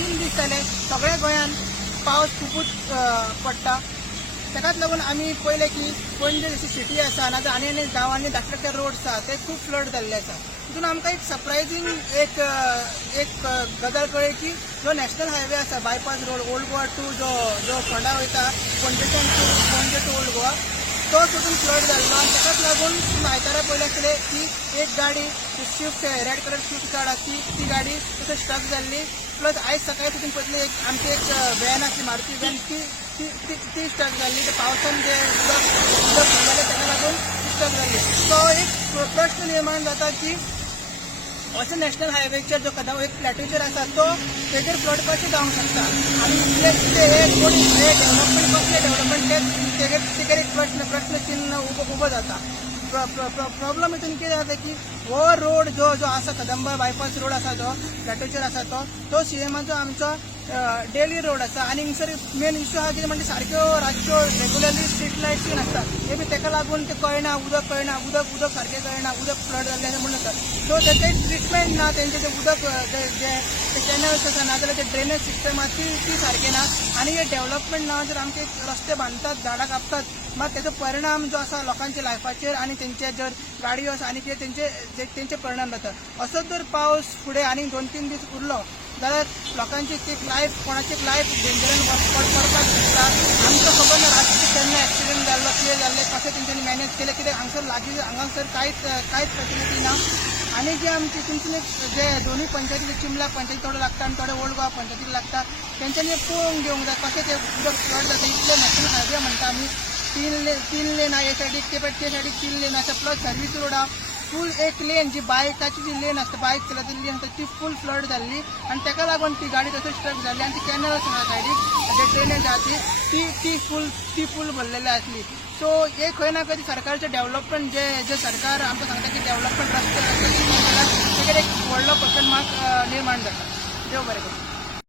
3 दीस जाले सगळ्या गोंयान पावस खूपच पडटा। ताकाच लागून आमी पळयलें की पणजे जशी सिटी आसा ना आनी आनी गांवांनी धाकटे रोड्स आसा ते खूब फ्लड जाल्ले आसा। तितून आमकां एक सरप्रायझींग एक गजाल कळ्ळी की जो नॅशनल हायवे आसा bypass road old Goa to जो फोंडा वयता पणजेच्यान टू पणजे टू ओल्ड गोवा तो सुद्दां फ्लड जाल्लो आनी ताकाच लागून आयतारा पयलें आसलें की एक गाडी Swift red colour Swift car ती गाडी तशें स्टक जाल्ली प्लस आयज सकाळी तितून पयतली आमची एक व्हॅन आसली मारुती व्हॅन ती स्टक जाल्ली ते पावसान जे उदक पडलेलें ताका लागून ती स्टक जाल्ली। तो एक प्रश्न निर्माण जाता की असो नॅशनल हायवेचेर जो कदम एक प्लॅटूचेर आसा तो तेजेर फ्लड कशें जावंक शकता आनी इतले डेव्हलपमेंट कसले डेव्हलपमेंट तेजेर एक प्रश्न चिन्ह उबो जाता। प्रॉब्लम हितून कितें जाता की हो रोड जो आसा कदंबा बायपास रोड आसा जो प्लॅटूचेर आसा तो सीएमाचो आमचो डेली रोड आसा आनी हिंगसर मेन इश्यू आहा कितें म्हणजे सारक्यो रातच्यो रेग्युलरली स्ट्रीट लायट्स बीन आसता ते बी ताका लागून ते कळना उदक सारकें कळना उदक फ्लड जाल्लें अशें म्हणून आसा। सो तेचे ट्रिटमेंट ना तेंचे जे उदक जे चॅनल्स आसा ना जाल्यार ते ड्रेनेज सिस्टम आसा ती सारकी ना आनी हे डेव्हलपमेंट ना जर आमचे रस्ते बांदतात झाडां कापतात मात तेजो परिणाम जो आसा लोकांच्या लायफाचेर आनी तेंचे जर गाडयो आसा आनी कितें तेंचे परिणाम जाता। असोच जर पावस फुडें आनी 2-3 दीस उरलो जाल्यार लोकांची एक लायफ कोणाची लायफ डेंजरान पडपाक शकता। आमकां खबर ना रातचे केन्ना एक्सिडेंट जाल्लो कितें जाल्लें कशें तेंच्यांनी मॅनेज केलें कित्याक हांगसर लागीं हांगासर कांयच फॅसिलिटी ना आनी जे आमचे तुमचे जे दोनूय पंचायती चिमला पंचायती थोडे लागता आनी थोडे ओल्ड गोवा पंचायतीक लागता तेंच्यांनी पळोवंक घेवंक जाय कशें ते उदक फ्लड जाता। इतले नॅशनल हायवे म्हणटा आमी 3 लेन आहा हे सायडीक ते सायडीक 3 लेन आसा प्लस सर्वीस रोड आहा फूल एक लेन जी बायकाची जी लेन आसता बायक चलयता लेन आसता ती फूल फ्लड जाल्ली आनी ताका लागून ती गाडी तसो स्ट्रक जाल्ली आनी ती कॅनल आसा सायडीक जे ड्रेनेज आहा ती फूल भरलेली आसली। सो एक खंय ना खंय सरकारचें डेव्हलपमेंट जे सरकार आमकां सांगता की डेव्हलपमेंट रस्ते ताचेर एक व्हडलो क्वेश्चन मार्क निर्माण जाता। देव बरें करूं।